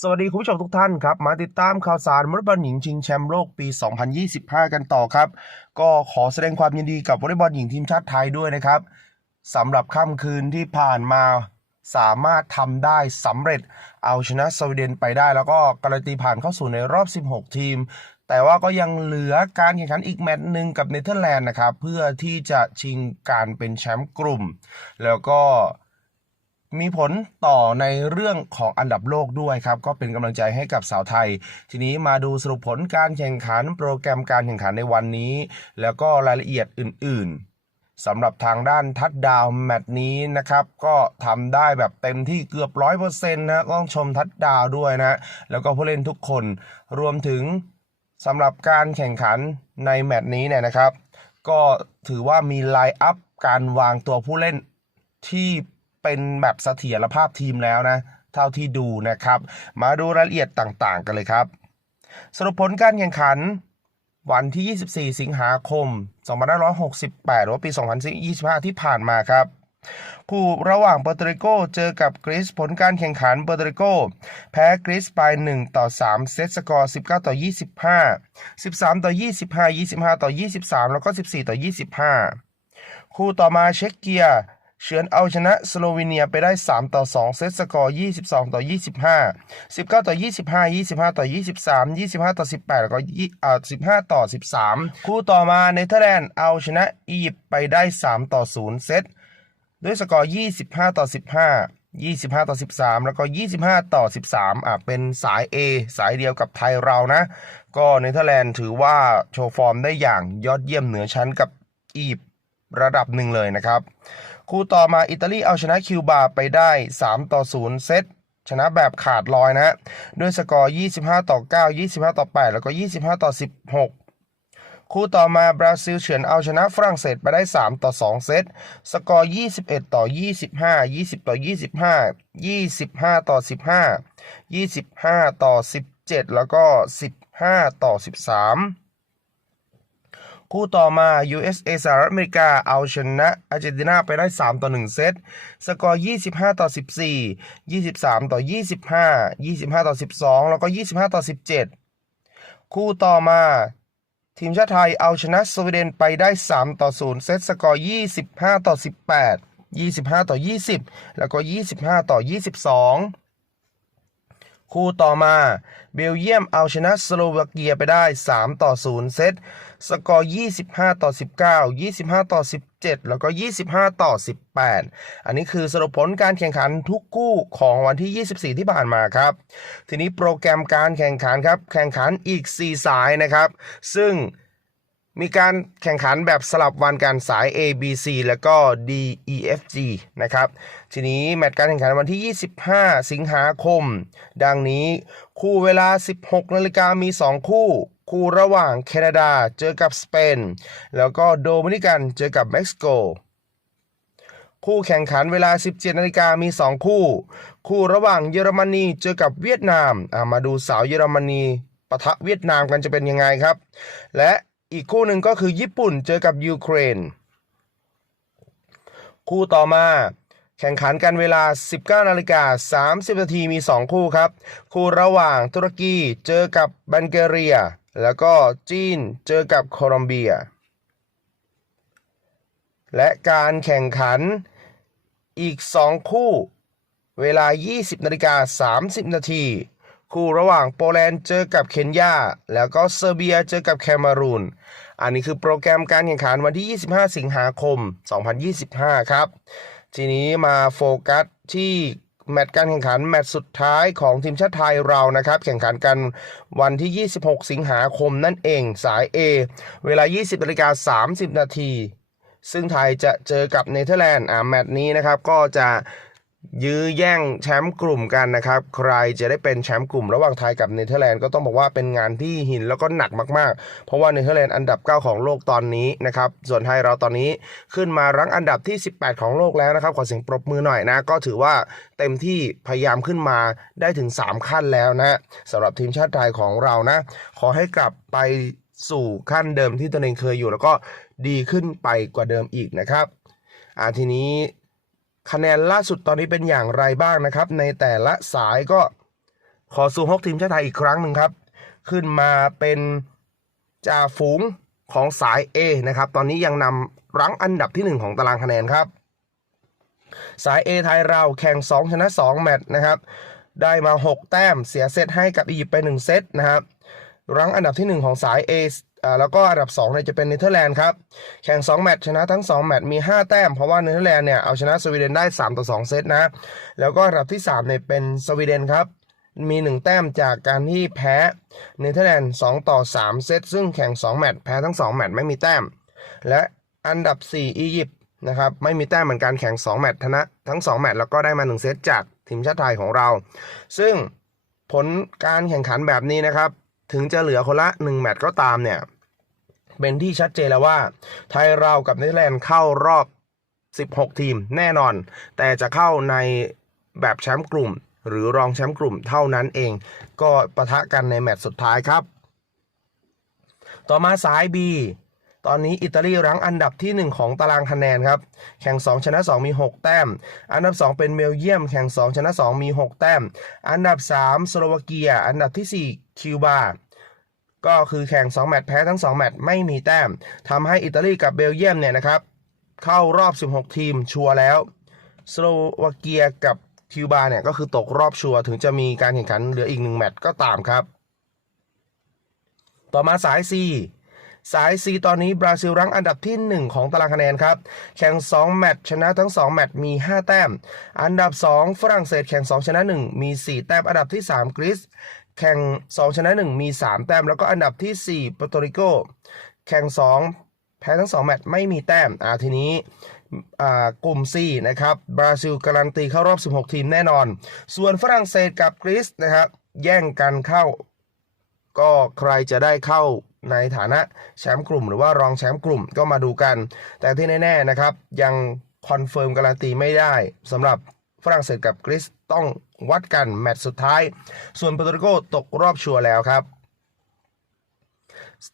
สวัสดีคุณผู้ชมทุกท่านครับ มาติดตามข่าวสารวอลเลย์บอลหญิงชิงแชมป์โลกปี 2025 กันต่อครับ ก็ขอแสดงความยินดีกับวอลเลย์บอลหญิงทีมชาติไทยด้วยนะครับสำหรับค่ำคืนที่ผ่านมาสามารถทำได้สำเร็จเอาชนะสวีเดนไปได้ แล้วก็การันตีผ่านเข้าสู่ในรอบ 16 ทีม แต่ว่าก็ยังเหลือการแข่งขันอีกแมตช์หนึ่งกับเนเธอร์แลนด์นะครับเพื่อที่จะชิงการเป็นแชมป์กลุ่ม แล้วก็ มีผลต่อในเรื่องของอันดับโลกด้วยครับ ก็เป็นกำลังใจให้กับสาวไทย ทีนี้มาดูสรุปผลการแข่งขันโปรแกรมการแข่งขันในวันนี้ แล้วก็รายละเอียดอื่น ๆสำหรับทางด้านทัดดาวแมตช์นี้นะครับ ก็ทำได้แบบเต็มที่เกือบร้อยเปอร์เซ็นต์นะต้องชมทัดดาวด้วยนะ แล้วก็ผู้เล่นทุกคนรวมถึงสำหรับการแข่งขันในแมตช์นี้เนี่ยนะครับ ก็ถือว่ามีไลน์อัพการวางตัวผู้เล่นที่ เป็นแบบเสถียรภาพทีมแล้วนะ เท่าที่ดูนะครับ มาดูรายละเอียดต่างๆ กันเลยครับ สรุปผลการแข่งขันวันที่ 24 สิงหาคม 2568 หรือว่าปี 2025 ที่ผ่านมาครับ คู่ระหว่างเปอร์โตริโกเจอกับกรีซผลการแข่งขันเปอร์โตริโกแพ้กรีซไป 1 ต่อ 3 เซตสกอร์ 19 ต่อ 25 13 ต่อ 25 25 ต่อ 23 แล้วก็ 14 ต่อ 25 คู่ต่อมาเช็กเกียร์ เฉือนเอาชนะสโลวีเนียไปได้ 3 ต่อ 2 เซตสกอร์ 22 ต่อ 25 19 ต่อ 25 25 ต่อ 23 25 ต่อ 18 แล้วก็อ่า15 ต่อ 13 คู่ต่อมาเนเธอร์แลนด์เอาชนะอียิปต์ไปได้ 3 ต่อ 0 เซตด้วยสกอร์ 25 ต่อ 15 25 ต่อ 13 แล้วก็ 25 ต่อ 13อะเป็นสาย A สายเดียวกับไทยเรานะ ก็เนเธอร์แลนด์ถือว่าโชว์ฟอร์มได้อย่างยอดเยี่ยมเหนือชั้นกับอียิปต์ระดับหนึ่งเลยนะครับ คู่ต่อมาอิตาลีเอาชนะคิวบาไปได้ 3 ต่อ 0 เซตชนะแบบขาดลอยนะด้วยสกอร์ 25 ต่อ 9 25 ต่อ 8 แล้วก็ 25 ต่อ 16 คู่ต่อมาบราซิลเฉือนเอาชนะฝรั่งเศสไปได้ 3 ต่อ 2 เซต สกอร์ 21 ต่อ 25 20 ต่อ 25 25 ต่อ 15 25 ต่อ 17 แล้วก็ 15 ต่อ 13 คู่ต่อมา USA สหรัฐอเมริกาเอาชนะอาร์เจนตินาไปได้ 3 ต่อ 1 เซต สกอร์ 25 ต่อ 14 23 ต่อ 25 25 ต่อ 12 แล้วก็ 25 ต่อ 17 คู่ต่อมา ทีมชาติไทยเอาชนะสวีเดนไปได้ 3 ต่อ 0 เซต สกอร์ 25 ต่อ 18 25 ต่อ 20 แล้วก็ 25 ต่อ 22 คู่ต่อมา เบลเยียมเอาชนะสโลวาเกียไปได้ 3 ต่อ 0 เซต สกอร์ 25 ต่อ 19 25 ต่อ 17 แล้วก็ 25 ต่อ 18 อันนี้คือสรุปผลการแข่งขันทุกคู่ของวันที่ 24 ที่ผ่านมาครับ ทีนี้โปรแกรมการแข่งขันครับ แข่งขันอีก 4 สายนะครับ ซึ่ง มีการแข่งขันแบบสลับวันกันสาย A B C แล้วก็ D E F G นะครับ ทีนี้แมตช์การแข่งขันวันที่ 25 สิงหาคม ดังนี้คู่เวลา 16 นาฬิกามี 2 คู่ คู่ระหว่างแคนาดาเจอกับสเปน แล้วก็โดมินิกันเจอกับเม็กซิโก คู่แข่งขันเวลา 17 นาฬิกามี 2 คู่ คู่ระหว่างเยอรมนีเจอกับเวียดนามามาดูสาวเยอรมนีปะทะเวียดนามกันจะเป็นยังไงครับ และ อีกคู่หนึ่งก็คือญี่ปุ่นเจอกับยูเครน คู่ต่อมาแข่งขันกันเวลา 19นาฬิกา30นาทีมี 2 คู่ครับ คู่ระหว่างตุรกีเจอกับบัลแกเรีย แล้วก็จีนเจอกับโคลอมเบีย และการแข่งขันอีก 2 คู่ เวลา 20นาฬิกา30นาที คู่ระหว่างโปแลนด์เจอกับเคนยา แล้วก็เซอร์เบียเจอกับแคนารูน อันนี้คือโปรแกรมการแข่งขันวันที่ 25 สิงหาคม 2025 ครับ ทีนี้มาโฟกัสที่แมตช์การแข่งขันแมตช์สุดท้ายของทีมชาติไทยเรานะครับ แข่งขันกันวันที่ 26 สิงหาคมนั่นเองสาย A เวลา 20นาฬิกา30 นาที ซึ่งไทยจะเจอกับเนเธอร์แลนด์อ่าแมตช์นี้นะครับก็จะ ยื้อแย่งแชมป์กลุ่มกันนะครับ ใครจะได้เป็นแชมป์กลุ่มระหว่างไทยกับเนเธอร์แลนด์ก็ต้องบอกว่าเป็นงานที่หินแล้วก็หนักมากๆ เพราะว่าเนเธอร์แลนด์อันดับ 9 ของโลกตอนนี้นะครับ ส่วนไทยเราตอนนี้ขึ้นมารั้งอันดับที่ 18 ของโลกแล้วนะครับ ขอเสียงปรบมือหน่อยนะ ก็ถือว่าเต็มที่พยายามขึ้นมาได้ถึง 3 ขั้นแล้วนะสำหรับทีมชาติไทยของเรานะ ขอให้กลับไปสู่ขั้นเดิมที่ตนเองเคยอยู่ แล้วก็ดีขึ้นไปกว่าเดิมอีกนะครับอ่าทีนี้ คะแนนล่าสุดตอนนี้เป็นอย่างไรบ้างนะครับ ในแต่ละสายก็ขอซูฮกทีมชาติไทยอีกครั้งหนึ่งครับ ขึ้นมาเป็นจ่าฝูงของสาย A นะครับ ตอนนี้ยังนำรั้งอันดับที่ 1 ของตารางคะแนนครับ สาย A ไทยเราแข่ง 2 ชนะ 2 แมตช์นะครับ ได้มา 6 แต้มเสียเซตให้กับอียิปต์ไป 1 เซตนะครับ รั้งอันดับที่ 1 ของสาย A อ่าแล้วก็อันดับ2เนี่ยจะเป็นเนเธอร์แลนด์ครับ แข่ง 2 แมตช์ชนะทั้ง 2 แมตช์มี 5 แต้ม เพราะว่าเนเธอร์แลนด์เนี่ยเอาชนะสวีเดนได้ 3 ต่อ 2 เซตนะ แล้วก็อันดับที่3เนี่ยเป็นสวีเดนครับ มี 1 แต้มจากการที่แพ้เนเธอร์แลนด์2ต่อ 3 เซต ซึ่งแข่ง 2 แมตช์แพ้ทั้ง 2 แมตช์ไม่มีแต้ม และอันดับ 4 อียิปต์นะครับไม่มีแต้มเหมือนกันแข่ง 2 แมตช์ชนะทั้ง 2 แมตช์แล้วก็ได้มา 1 เซตจากทีมชาติไทยของเรา ซึ่งผลการแข่งขันแบบนี้นะครับ ถึงจะเหลือคนละ 1 แมตช์ก็ตามเนี่ย เป็นที่ชัดเจนแล้วว่า ไทยเรากับเนเธอร์แลนด์เข้ารอบ 16 ทีมแน่นอน แต่จะเข้าในแบบแชมป์กลุ่ม หรือรองแชมป์กลุ่มเท่านั้นเอง ก็ปะทะกันในแมตช์สุดท้ายครับ ต่อมาสาย B ตอนนี้อิตาลีรั้งอันดับที่ 1 ของตารางคะแนนครับ แข่ง 2 ชนะ 2 มี 6 แต้ม อันดับ 2 เป็นเบลเยียม แข่ง 2 ชนะ 2 มี 6 แต้ม อันดับ 3 สโลวาเกีย อันดับที่ 4 คิวบา ก็คือแข่ง 2 แมตช์แพ้ทั้ง 2 แมตช์ไม่มีแต้มทำให้อิตาลีกับเบลเยียมเนี่ยนะครับ เข้ารอบ 16 ทีมชัวร์แล้ว สโลวาเกียกับคิวบาเนี่ยก็คือตกรอบชัวร์ถึงจะมีการแข่งขันเหลืออีกหนึ่งแมตช์ก็ตามครับ ต่อมาสาย C สาย C ตอนนี้บราซิลรั้งอันดับที่ 1 ของตารางคะแนนครับ แข่ง 2 แมตช์ชนะทั้ง 2 แมตช์มี 5 แต้ม อันดับ 2 ฝรั่งเศสแข่ง 2 ชนะ 1 มี 4 แต้ม อันดับที่ 3 กรีซแข่ง 2 ชนะ 1 มี 3 แต้ม แล้วก็อันดับที่ 4ปโตริโก แข่ง 2 แพ้ทั้ง 2 แมตช์ไม่มีแต้มอ่าทีนี้อ่ากลุ่ม C นะครับ บราซิลการันตีเข้ารอบ 16 ทีมแน่นอน ส่วนฝรั่งเศสกับกรีซนะครับ แย่งกันเข้า ก็ใครจะได้เข้า ในฐานะแชมป์กลุ่ม หรือว่ารองแชมป์กลุ่มก็มาดูกัน แต่ที่แน่ๆนะครับยังคอนเฟิร์มการันตีไม่ได้สำหรับฝรั่งเศสกับกรีซต้องวัดกันแมตช์สุดท้าย ส่วนโปรตุเกสตกรอบชัวร์แล้วครับ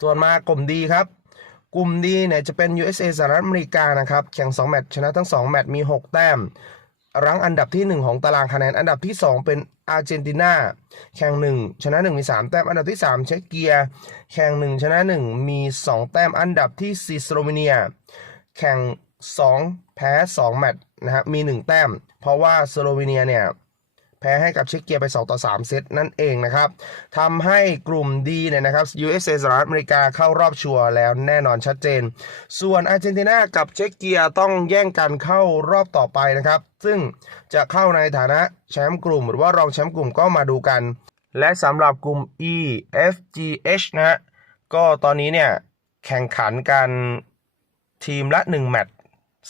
ส่วนมากลุ่มดีครับ กลุ่มดีเนี่ยจะเป็น USA สหรัฐอเมริกานะครับ แข่ง 2 แมตช์ชนะทั้ง 2 แมตช์มี 6 แต้ม รั้งอันดับที่ 1 ของตารางคะแนน อันดับที่ 2 เป็นอาร์เจนตินาแข่ง 1 ชนะ 1 มี 3 แต้ม อันดับที่ 3 เช็กเกียแข่ง 1 ชนะ 1 มี 2 แต้ม อันดับที่4สโลวีเนีย แข่ง 2 แพ้ 2 แมตช์นะครับมี 1 แต้ม เพราะว่าสโลวีเนียเนี่ย แพ้ให้กับเช็กเกียไป 2 ต่อ 3 เซตนั่นเองนะครับทำให้กลุ่มดีเนี่ยนะครับ USA สหรัฐอเมริกาเข้ารอบชัวร์แล้วแน่นอนชัดเจน ส่วนอาร์เจนตินากับเช็กเกียต้องแย่งกันเข้ารอบต่อไปนะครับ ซึ่งจะเข้าในฐานะแชมป์กลุ่ม หรือว่ารองแชมป์กลุ่มก็มาดูกัน และสำหรับกลุ่ม E F G H นะฮะก็ตอนนี้เนี่ยแข่งขันกันทีมละ 1 แมตช์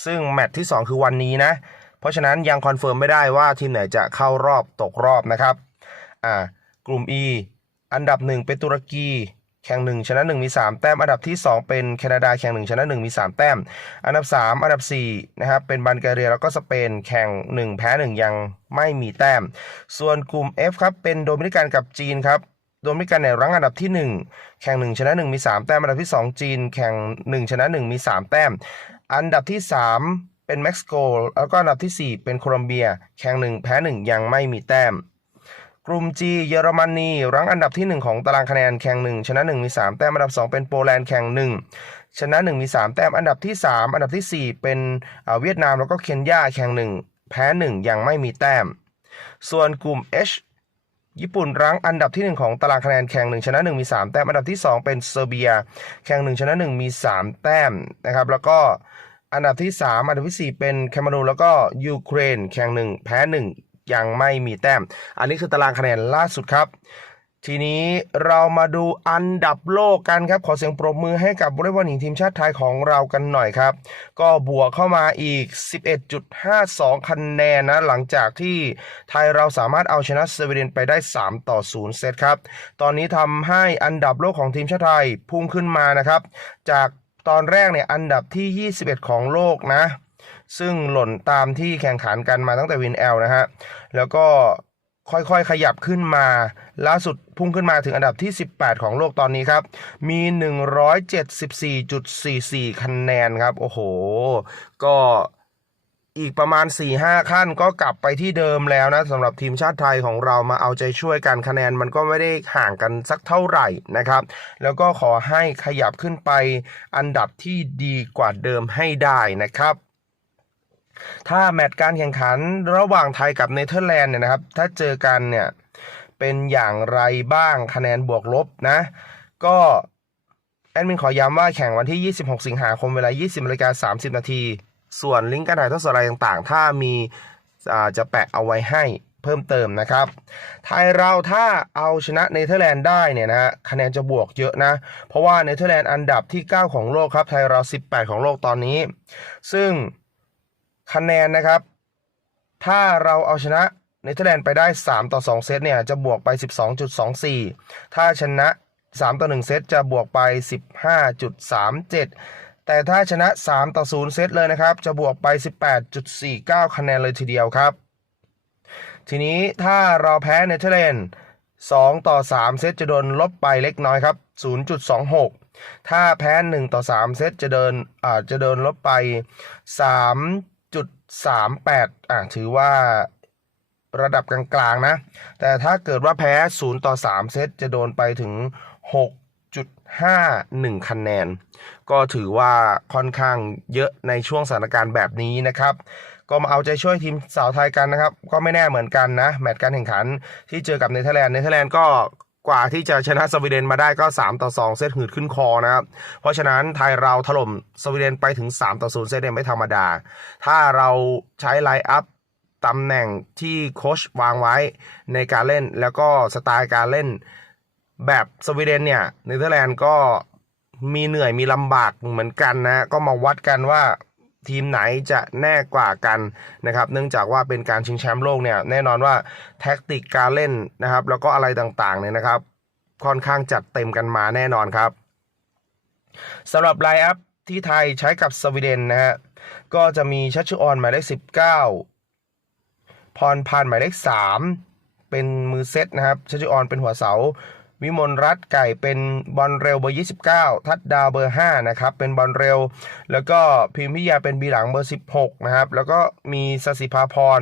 ซึ่งแมตช์ที่ 2 คือวันนี้นะ เพราะฉะนั้นยังคอนเฟิร์มไม่ได้ว่าทีมไหนจะเข้ารอบตกรอบนะครับอ่ากลุ่ม E อันดับ 1 เป็นตุรกีแข่ง1ชนะ1มี 3 แต้ม อันดับที่ 2 เป็นแคนาดาแข่ง1ชนะ1มี 3 แต้ม อันดับ 3 อันดับ4นะครับเป็นบัลแกเรียแล้วก็สเปนแข่ง 1 แพ้ 1 ยังไม่มีแต้ม ส่วนกลุ่ม F ครับเป็นโดมินิกันกับจีนครับโดมินิกันในรั้งอันดับที่ 1 แข่ง 1 ชนะ 1 มี 3 แต้ม อันดับที่ 2 จีนแข่ง 1 ชนะ 1 มี 3 แต้ม อันดับที่ 3 เป็นเม็กซิโก แล้วก็อันดับที่ 4 เป็นโคลอมเบีย แข่ง1แพ้1ยังไม่มีแต้ม กลุ่ม G เยอรมนีรั้งอันดับที่ 1 ของตารางคะแนนแข่ง1ชนะ 1 มี 3 แต้มอันดับ 2 เป็นโปแลนด์แข่ง1ชนะ 1 มี 3 แต้มอันดับที่ 3 อันดับทีสี่ 4 เป็นเวียดนามแล้วก็เคนยาแข่ง1แพ้1ยังไม่มีแต้ม ส่วนกลุ่ม H ญี่ปุ่นรั้งอันดับที่ 1 ของตารางคะแนนแข่ง1ชนะ1มี 3 แต้มอันดับที่ 2 เป็นเซอร์เบีย แข่ง1ชนะ1มี 3 แต้มนะครับแล้วก็ อันดับที่ 3 อันดับที่ 4 เป็นแคนารูนแล้วก็ยูเครนแข่ง1แพ้1ยังไม่มีแต้ม อันนี้คือตารางคะแนนล่าสุดครับ ทีนี้เรามาดูอันดับโลกกันครับ ขอเสียงปรบมือให้กับวอลเลย์บอลหญิงทีมชาติไทยของเรากันหน่อยครับ ก็บวกเข้ามาอีก 11.52 คะแนนนะ หลังจากที่ไทยเราสามารถเอาชนะสวีเดนไปได้ 3 ต่อ 0 เซตครับ ตอนนี้ทำให้อันดับโลกของทีมชาติไทยพุ่งขึ้นมานะครับ จาก ตอนแรกเนี่ยอันดับที่ 21 ของโลกนะ ซึ่งหล่นตามที่แข่งขันกันมาตั้งแต่วินแอลนะฮะ แล้วก็ค่อยๆ ขยับขึ้นมา ล่าสุดพุ่งขึ้นมาถึงอันดับที่ 18 ของโลกตอนนี้ครับ มี 174.44 คะแนนครับ โอ้โห ก็ อีกประมาณ 4-5 ขั้นก็กลับไปที่เดิมแล้วนะสำหรับทีมชาติไทยของเรามาเอาใจช่วยกันคะแนนมันก็ไม่ได้ห่างกันสักเท่าไหร่นะครับ แล้วก็ขอให้ขยับขึ้นไปอันดับที่ดีกว่าเดิมให้ได้นะครับถ้าแมตช์การแข่งขันระหว่างไทยกับเนเธอร์แลนด์เนี่ยนะครับ ถ้าเจอกันเนี่ยเป็นอย่างไรบ้างคะแนนบวกลบนะ ก็แอดมินขอย้ำว่าแข่งวันที่ 26 สิงหาคมเวลา 20นาฬิกา30 นาที ส่วนลิงก์การถ่ายทอดสดอะไรต่างๆ ถ้ามีจะแปะเอาไว้ให้เพิ่มเติมนะครับ ไทยเราถ้าเอาชนะเนเธอร์แลนด์ได้เนี่ยนะฮะคะแนนจะบวกเยอะนะ เพราะว่าเนเธอร์แลนด์อันดับที่ 9 ของโลกครับ ไทยเรา 18 ของโลกตอนนี้ ซึ่งคะแนนนะครับ ถ้าเราเอาชนะเนเธอร์แลนด์ไปได้ 3 ต่อ 2 เซตเนี่ยจะบวกไป 12.24 ถ้าชนะ 3 ต่อ 1 เซตจะบวกไป 15.37 แต่ถ้าชนะ 3 ต่อ 0 เซตเลยนะครับ จะบวกไป 18.49 คะแนนเลยทีเดียวครับ ทีนี้ถ้าเราแพ้เนเธอร์แลนด์2ต่อ 3 เซตจะโดนลบไปเล็กน้อยครับ 0.26 ถ้าแพ้ 1 ต่อ 3 เซตจะเดินอาจจะเดินลบไป 3.38 อะถือว่าระดับกลางๆนะ แต่ถ้าเกิดว่าแพ้ 0 ต่อ 3 เซตจะโดนไปถึง 5-1คะแนน ก็ถือว่าค่อนข้างเยอะในช่วงสถานการณ์แบบนี้นะครับ ก็มาเอาใจช่วยทีมสาวไทยกันนะครับ ก็ไม่แน่เหมือนกันนะ แมตช์การแข่งขันที่เจอกับเนเธอร์แลนด์เนเธอร์แลนด์ก็กว่าที่จะชนะสวีเดนมาได้ก็ 3 ต่อ 2 เซตหืดขึ้นคอนะครับ เพราะฉะนั้นไทยเราถล่มสวีเดนไปถึง 3 ต่อ 0 เซตเนี่ยไม่ธรรมดา ถ้าเราใช้ไลน์อัพตำแหน่งที่โค้ชวางไว้ในการเล่นแล้วก็สไตล์การเล่น แบบสวีเดนเนี่ยเนเธอร์แลนด์ก็มีเหนื่อยมีลำบากเหมือนกันนะ ก็มาวัดกันว่าทีมไหนจะแน่กว่ากันนะครับ เนื่องจากว่าเป็นการชิงแชมป์โลกเนี่ยแน่นอนว่าแท็กติกการเล่นนะครับ แล้วก็อะไรต่างๆเนี่ยนะครับ ค่อนข้างจัดเต็มกันมาแน่นอนครับสำหรับไลน์อัพที่ไทยใช้กับสวีเดนนะฮะก็จะมีชัชชุออนหมายเลข 19 พรพันหมายเลข 3 เป็นมือเซตนะครับชัชชุออนเป็นหัวเสา วิมลรัตไก่เป็นบอลเร็วเบอร์ 29 ทัดดาวเบอร์ 5 นะครับ เป็นบอลเร็ว แล้วก็พิมพิยาเป็นบีหลังเบอร์ 16 นะครับ แล้วก็มีสสิภาพร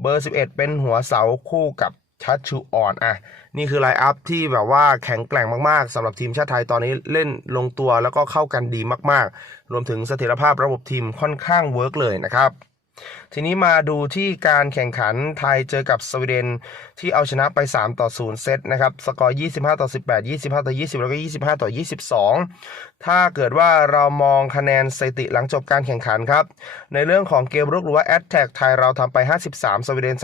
เบอร์ 11 เป็นหัวเสาคู่กับชัดชูอ่อนอะนี่คือไลน์อัพที่แบบว่าแข็งแกร่งมากๆสำหรับทีมชาติไทยตอนนี้เล่นลงตัวแล้วก็เข้ากันดีมากๆ รวมถึงเสถียรภาพระบบทีมค่อนข้างเวิร์กเลยนะครับ ทีนี้มาดูที่การแข่งขันไทยเจอกับสวีเดนที่เอาชนะไป 3 ต่อ 0 เซตนะครับ สกอร์ 25 ต่อ 18 25 ต่อ 20 แล้วก็ 25 ต่อ 22 ถ้าเกิดว่าเรามองคะแนนสถิติหลังจบการแข่งขันครับ ในเรื่องของเกมรุกหรือว่า a t t a c k ไทยเราทำไป 53 สวีเดน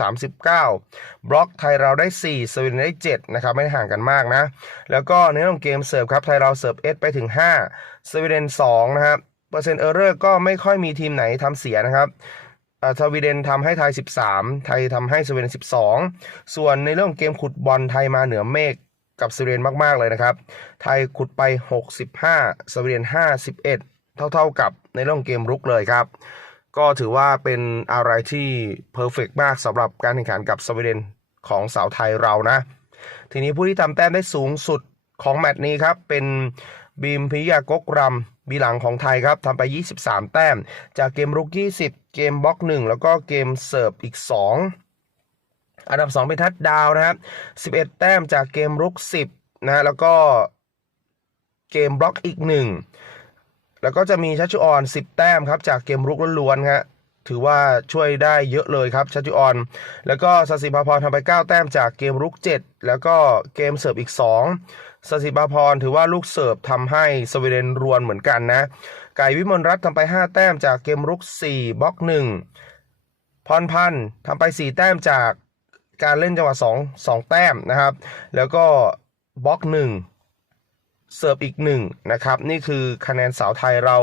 39 บล็อกไทยเราได้ 4 สวีเดนได้ 7 นะครับ ไม่ห่างกันมากนะ แล้วก็ในเรื่องเกมเสิร์ฟครับ ไทยเราเสิร์ฟ S ไปถึง 5 สวีเดน 2 นะครับ เปอร์เซ็นต์เออร์เรอร์ก็ไม่ค่อยมีทีมไหนทำเสียนะครับ สวีเดนทำให้ไทย 13 ไทยทำให้สวีเดน 12 ส่วนในเรื่องเกมขุดบอลไทยมาเหนือเมฆกับสวีเดนมาก ๆ เลยนะครับ ไทยขุดไป 65 สวีเดน 51 เท่า ๆกับในเรื่องเกมรุกเลยครับ ก็ถือว่าเป็นอะไรที่เพอร์เฟกมากสำหรับการแข่งขันกับสวีเดนของสาวไทยเรานะ ทีนี้ผู้ที่ทำแต้มได้สูงสุดของแมตช์นี้ครับ เป็นบีมพิยากกรำบีหลังของไทยครับทำไป 23 แต้ม จากเกมรุก 20 เกมบล็อก1แล้วก็เกมเสิร์ฟอีก 2 อันดับ 2 เป็นทัดดาวนะครับ 11 แต้มจากเกมรุก 10 นะแล้วก็เกมบล็อกอีก 1 แล้วก็จะมีชัชชุออน 10 แต้มครับจากเกมรุกล้วนๆครับ ถือว่าช่วยได้เยอะเลยครับ ชัชชุออน แล้วก็สสิภาพรทำไป 9 แต้มจากเกมรุก 7 แล้วก็เกมเสิร์ฟอีก 2สสิภาพรถือว่าลูกเสิร์ฟทำให้สวีเดนรวนเหมือนกันนะ ไก่วิมลรัตน์ทำไป 5 แต้มจากเกมรุก 4บล็อก 1 พรพันธ์ทำไป 4 แต้มจากการเล่นจังหวะ2 2 แต้มนะครับ แล้วก็บล็อก 1เสิร์ฟอีก1นะครับ นี่คือคะแนนสาวไทยเรา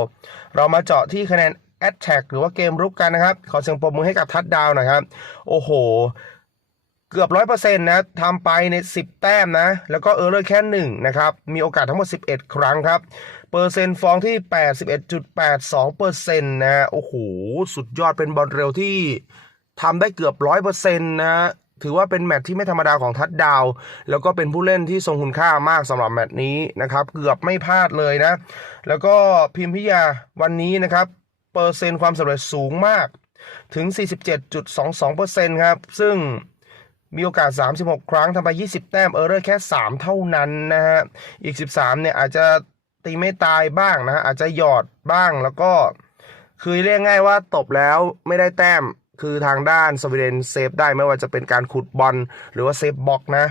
เรามาเจาะที่คะแนน a t t a c k หรือว่าเกมรุกกันนะครับ ขอเสียงปรบมือให้กับทัดดาวนะครับ โอ้โห เกือบร้อยเปอร์เซ็นต์นะทำไปใน 10 แต้มนะ แล้วก็เออร์เลอร์แค่หนึ่งนะครับ มีโอกาสทั้งหมด 11 ครั้งครับ เปอร์เซ็นต์ฟองที่ 81.82เปอร์เซ็นต์นะโอ้โห สุดยอดเป็นบอลเร็วที่ทำได้เกือบร้อยเปอร์เซ็นต์นะถือว่าเป็นแมตช์ที่ไม่ธรรมดาของทัดดาว แล้วก็เป็นผู้เล่นที่ทรงคุณค่ามากสำหรับแมตช์นี้นะครับ เกือบไม่พลาดเลยนะ แล้วก็พิมพิยาวันนี้นะครับ เปอร์เซ็นต์ความสำเร็จสูงมากถึง 47.22%ครับ ซึ่งมีโอกาส 36 ครั้งทำไป 20 แต้ม เออร์เรอร์แค่ 3 เท่านั้นนะฮะ อีก 13 เนี่ยอาจจะตีไม่ตายบ้างนะฮะอาจจะหยอดบ้าง แล้วก็ คือเรียกง่ายว่าตบแล้วไม่ได้แต้ม คือทางด้านสวีเดนเซฟได้ไม่ว่าจะเป็นการขุดบอลหรือว่าเซฟบล็อกนะ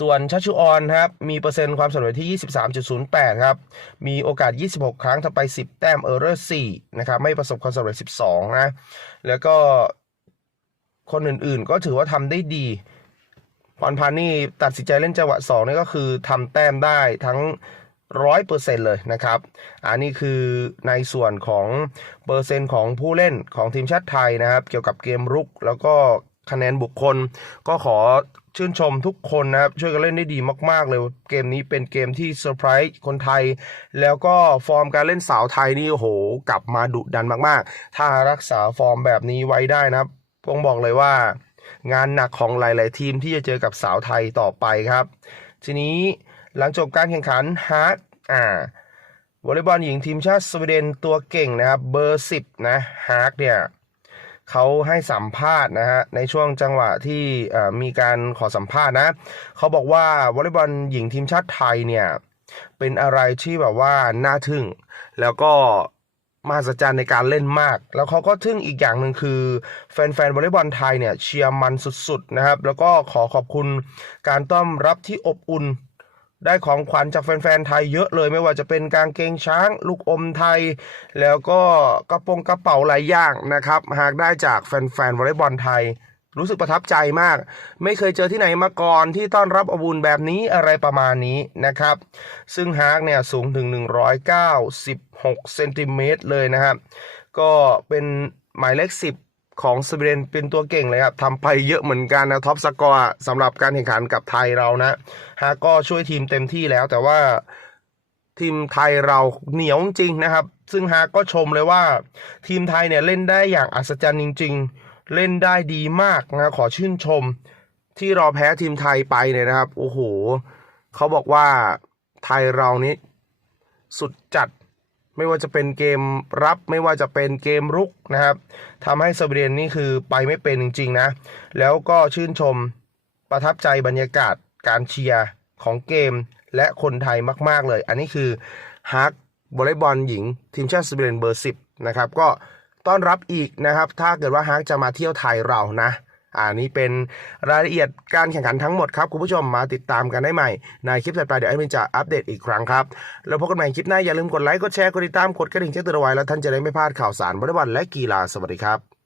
ส่วนชัชชุออนครับ มีเปอร์เซ็นต์ความสำเร็จที่ 23.08 ครับ มีโอกาส 26 ครั้งทำไป 10 แต้มเออร์เรอร์4นะครับ ไม่ประสบความสำเร็จ 12 นะ แล้วก็คนอื่นๆ ก็ถือว่าทำได้ดีพรพันธ์นี่ตัดสินใจเล่นจังหวะ2นี่ก็คือทำแต้มได้ทั้งร้อยเปอร์เซ็นเลยนะครับ อันนี้คือในส่วนของเปอร์เซ็นต์ของผู้เล่นของทีมชาติไทยนะครับ เกี่ยวกับเกมรุกแล้วก็ คะแนนบุคคล ก็ขอชื่นชมทุกคนนะครับ ช่วยกันเล่นได้ดีมาก ๆ เลย เกมนี้เป็นเกมที่เซอร์ไพรส์คนไทย แล้วก็ฟอร์มการเล่นสาวไทยนี่โห กลับมาดุดันมากๆ ถ้ารักษาฟอร์มแบบนี้ไว้ได้นะครับผมบอกเลยว่า งานหนักของหลาย ๆ ทีมที่จะเจอกับสาวไทยต่อไปครับ ทีนี้หลังจบการแข่งขันฮาร์ดอ่าวอลเลย์บอลหญิงทีมชาติสวีเดนตัวเก่งนะครับ เบอร์ 10 นะฮาร์กเนี่ย เขาให้สัมภาษณ์นะฮะในช่วงจังหวะที่มีการขอสัมภาษณ์นะเขาบอกว่าวอลเลย์บอลหญิงทีมชาติไทยเนี่ยเป็นอะไรที่แบบว่าน่าทึ่ง แล้วก็มหัศจรรย์ในการเล่นมาก แล้วเขาก็ทึ่งอีกอย่างหนึ่งคือ แฟนๆวอลเลย์บอลไทยเนี่ยเชียร์มันสุดๆนะครับ แล้วก็ขอขอบคุณการต้อนรับที่อบอุ่น ได้ของขวัญจากแฟนๆไทยเยอะเลยไม่ว่าจะเป็นกางเกงช้าง ลูกอมไทย แล้วก็กระโปรงกระเป๋าหลายอย่างนะครับ หากได้จากแฟนๆวอลเลย์บอลไทย รู้สึกประทับใจมาก ไม่เคยเจอที่ไหนมาก่อนที่ต้อนรับอบอุ่นแบบนี้อะไรประมาณนี้นะครับ ซึ่งฮาร์กเนี่ยสูงถึง 196เซนติเมตรเลยนะครับ ก็เป็นหมายเลข 10 ของสวีเดนเป็นตัวเก่งเลยครับทำไปเยอะเหมือนกันนะท็อปสกอร์สำหรับการแข่งขันกับไทยเรานะฮาก็ช่วยทีมเต็มที่แล้ว แต่ว่าทีมไทยเราเหนียวจริงนะครับ ซึ่งฮากก็ชมเลยว่า ทีมไทยเนี่ยเล่นได้อย่างอัศจรรย์จริง ๆ เล่นได้ดีมากนะขอชื่นชม ที่เราแพ้ทีมไทยไปเนี่ยนะครับโอ้โหเขาบอกว่าไทยเรานี้สุดจัด ไม่ว่าจะเป็นเกมรับไม่ว่าจะเป็นเกมรุกนะครับทำให้สวีเดนนี่คือไปไม่เป็นจริง ๆ นะ แล้วก็ชื่นชมประทับใจบรรยากาศการเชียร์ของเกมและคนไทยมาก ๆ เลย อันนี้คือฮักวอลเลย์บอลหญิง ทีมชาติสวีเดนเบอร์ 10 นะครับ ก็ต้อนรับอีกนะครับ ถ้าเกิดว่าฮักจะมาเที่ยวไทยเรานะ อ่านี่เป็นรายละเอียดการแข่งขันทั้งหมดครับ คุณผู้ชมมาติดตามกันได้ใหม่ ในคลิปถัดไปเดี๋ยวไอ้มินจะอัปเดตอีกครั้งครับ แล้วพบกันใหม่คลิปหน้าอย่าลืมกดไลค์กดแชร์กดติดตามกดกระดิ่งแจ้งเตือนเอาไว้แล้วท่านจะได้ไม่พลาดข่าวสารวอลเลย์บอลและกีฬาสวัสดีครับ